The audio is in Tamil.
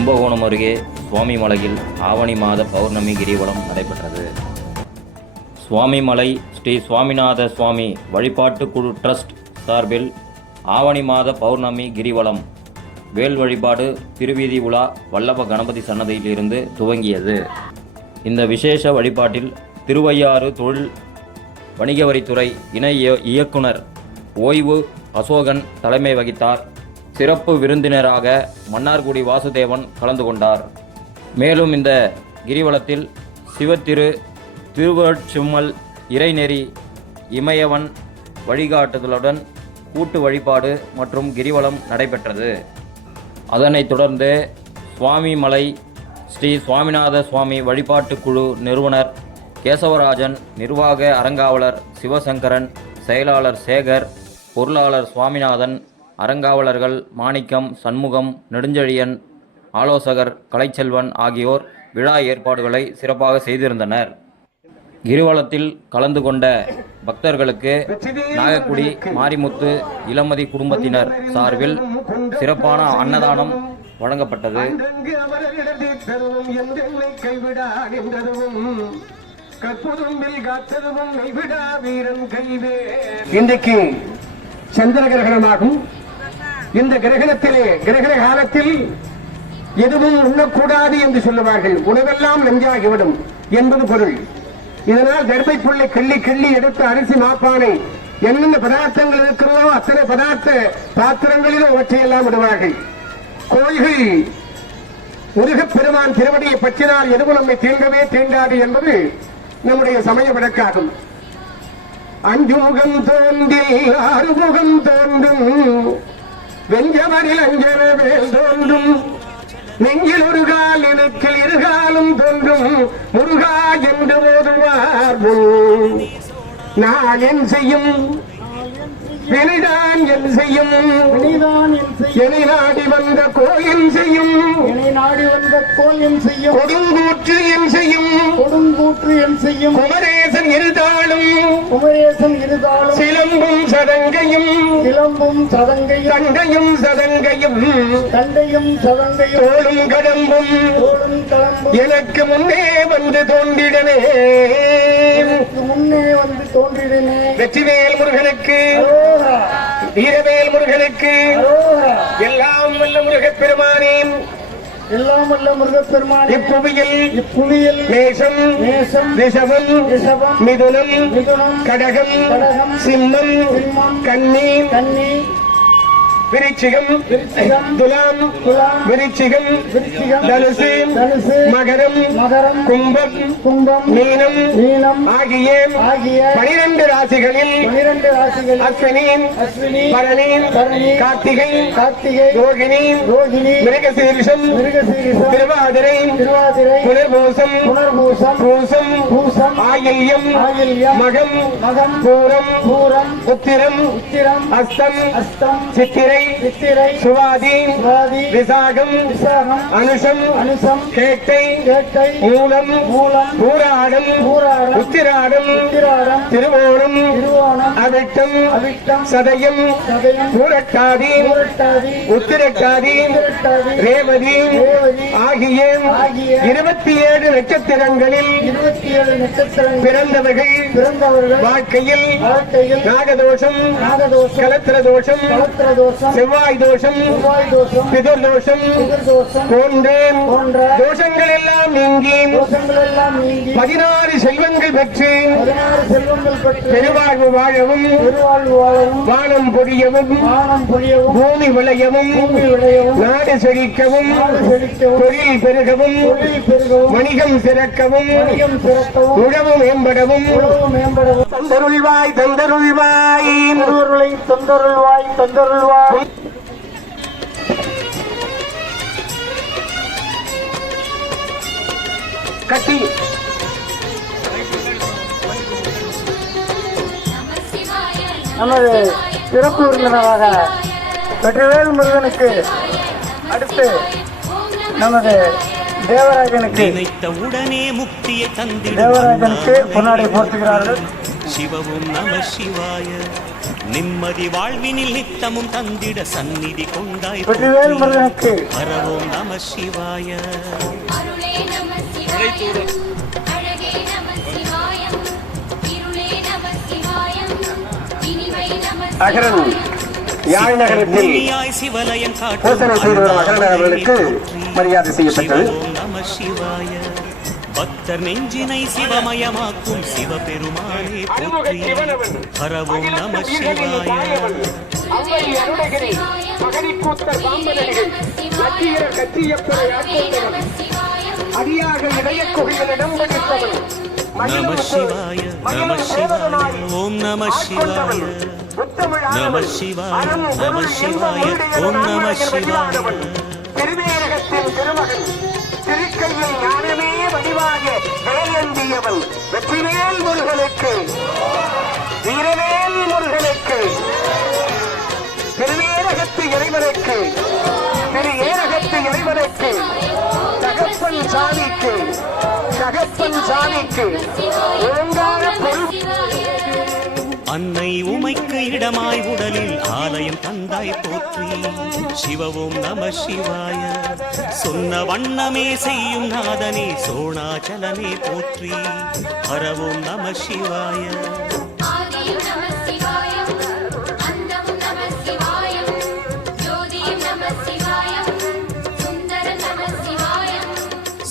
கும்பகோணம் அருகே சுவாமிமலையில் ஆவணி மாத பௌர்ணமி கிரிவலம் நடைபெற்றது. சுவாமிமலை ஸ்ரீ சுவாமிநாத சுவாமி வழிபாட்டு குழு ட்ரஸ்ட் சார்பில் ஆவணி மாத பௌர்ணமி கிரிவலம் வேல் வழிபாடு திருவீதி உலா வல்லப கணபதி சன்னதியிலிருந்து துவங்கியது. இந்த விசேஷ வழிபாட்டில் திருவையாறு தொழில் வணிக வரித்துறை இணை இயக்குனர் ஓய்வு அசோகன் தலைமை வகித்தார். சிறப்பு விருந்தினராக மன்னார்குடி வாசுதேவன் கலந்து கொண்டார். மேலும் இந்த கிரிவலத்தில் சிவத்திரு திருவட்சும்மல் இறைநெறி இமயவன் வழிகாட்டுதலுடன் கூட்டு வழிபாடு மற்றும் கிரிவலம் நடைபெற்றது. அதனைத் தொடர்ந்து சுவாமி மலை ஸ்ரீ சுவாமிநாத சுவாமி வழிபாட்டு குழு நிறுவனர் கேசவராஜன் நிர்வாக அறங்காவலர் சிவசங்கரன் செயலாளர் சேகர் பொருளாளர் சுவாமிநாதன் அறங்காவலர்கள் மாணிக்கம் சண்முகம் நெடுஞ்செழியன் ஆலோசகர் கலைச்செல்வன் ஆகியோர் விழா ஏற்பாடுகளை சிறப்பாக செய்திருந்தனர். கிரிவலத்தில் கலந்து கொண்ட பக்தர்களுக்கு நாகக்குடி மாரிமுத்து இளமதி குடும்பத்தினர் சார்பில் சிறப்பான அன்னதானம் வழங்கப்பட்டது. இன்றைக்கு சந்திர கிரகணமாகும் இந்த கிரகணத்திலே கிரகண காலத்தில் எதுவும் உண்ணக்கூடாது என்று சொல்லுவார்கள். உணவெல்லாம் நஞ்சாகிவிடும் என்பது பொருள். இதனால் கர்ப்பை புள்ளை கிள்ளி கிள்ளி எடுத்து அரிசி மாப்பானை என்னென்ன பதார்த்தங்கள் இருக்கிறதோ அத்தனை பதார்த்த பாத்திரங்களிலும் அவற்றையெல்லாம் விடுவார்கள் கோயில்கள் முருகப் பெருமான் திருவடியை பற்றினால் எதுவும் நம்மை தீண்டவே தீண்டாது என்பது நம்முடைய சமய வழக்காகும். அஞ்சு முகம் தோன்றில் ஆறு முகம் தோன்றும். வெஞ்சவரில் அஞ்சன வேல் தோன்றும். நெஞ்சில் ஒரு கால் இடுக்கில் இருகாலும் தோன்றும். முருகா என்று ஓதுவார். நான் என் செய்யும். வினைதான் என் செய்யும். என் நாடி வந்த கோயில் செய்யும். நாடி வந்த என் செய்யும். கொடுங்கூற்று என் செய்யும். கொடுங்கூற்று என் செய்யும். குமரேசன் இருதாளும். குமரேசன் இருதாலும் சிலம்பும் சதங்கையும். சிலம்பும் சதங்கையும். தண்டையும் சதங்கையும். கண்டையும் சதங்கையும். தோளும் கடம்பும். தோளும் கலம்பும் எனக்கு முன்னே வந்து தோன்றிடனே. முன்னே வந்து தோன்றினே வெற்றிவேல் முருகனுக்கு. வீரவேல் முருகனுக்கு. எல்லாம் வல்ல முருகப் பெருமானேன். எல்லாம் வல்ல முருகப்பெருமான். இப்புவியில் இப்புவியில் மேஷம் நேசம் ரிஷபம் ரிஷபம் மிதுனம் மிதுனம் கடகம் கடகம் சிம்மம் சிம்மம் கன்னி கன்னி விருச்சிகம் துலாம் விருச்சிகம் தனுசு மகரம் மகரம் கும்பம் கும்பம் மீனம் நீலம் ஆகிய ஆகிய பனிரெண்டு ராசிகளில் பனிரெண்டு ராசிகள் அஸ்வினி அஸ்வினி பரணி பரணி கார்த்திகை கார்த்திகை ரோகிணி ரோகிணி மிருகசீரிஷம் மிருகசீரிசம் திருவாதிரை திருவாதிரை புனர்பூசம் புனர்பூசம் பூசம் பூசம் ஆயில்யம் ஆயில்யம் மகம் மகம் பூரம் பூரம் உத்திரம் உத்திரம் அஸ்தம் அஸ்தம் சித்திரை சித்திரை சுவாதி விசாகம் அனுஷம் அனுசம் கேட்டை கேட்டை மூலம் மூலம் பூராடம் பூராடம் உத்திராடம் உத்திராடம் திருவோணம் திருவோணம் அவிட்டம் அவிட்டம் சதயம் பூரட்டாதி பூரட்டாதி உத்திரட்டாதி ரேவதி ஆகிய இருபத்தி ஏழு நட்சத்திரங்களில் இருபத்தி ஏழு நட்சத்திரங்கள் பிறந்தவர்கள் பிறந்தவர்கள் வாழ்க்கையில் வாழ்க்கையில் நாகதோஷம் நாகதோஷம் கலத்திர தோஷம் கலத்திர தோஷம் செவ்வாய் தோஷம் பிதுர் தோஷம் போன்ற தோஷங்கள் எல்லாம் நீங்கி பதினாறு செல்வங்கள் பெற்று பெருவாழ்வு வாழவும் வானம் பொழியவும் பூமி விளையவும் நாடு செழிக்கவும் தொழில் பெருகவும் வணிகம் சிறக்கவும் உழவு மேம்படவும் தந்தருள்வாய் தந்தருள்வாய். திருவருளை தந்தருள்வாய் தந்தருள்வாய். கட்டி. நமது சிறப்பு விருந்தினராக வெற்றிவேல் முருகனுக்கு அடுத்து நமது தேவராஜனுக்கு உடனே முக்தியை தந்திடும் தேவராஜனுக்கு பொன்னாடை போர்த்துகிறார்கள் சிவவும் நம சிவாய. நிம்மதி வாழ்வினில் நித்தமும் தந்திட சந்நிதி கொண்டாய் வெற்றிவேல் முருகனுக்கு ஹரவோம் நம சிவாய. இனிமை நம அகரன் யாழ் நகரத்தில் பூசனை செய்து வரும் அகரன் அவர்களுக்கு மரியாதை செய்யப்பட்டது. பக்தர் நெஞ்சினை சிவமயமாக்கும் சிவபெருமானே போற்றி. நம சிவாய அதியாக இடைய குகைகளிடம் பிடித்தவன் நம சிவாய நம சிவாய ஓம் நம சிவாய. நம சிவாய நம சிவாய ஓம் நம சிவாய. திருவேரகத்தின் திருமகன் திருக்கையில் ஞானமே வடிவாக வேலந்தியவன் வெற்றிவேல் முருகனுக்கு வீரவேல் முருகனுக்கு திருவேரகத்து இறைவனுக்கு திரு ஏரகத்து இறைவனுக்கு சாமிக்கு தகப்பன் சாமிக்கு ஓங்கார பொருள். அன்னை உமைக்கு இடமாய் உடலில் ஆலயம் தந்தாய் போற்றி. சிவவும் நம சிவாய. சொன்ன வண்ணமே செய்யும் நாதனே சோணாச்சலனே போற்றி. ஹரவோம் நம சிவாய.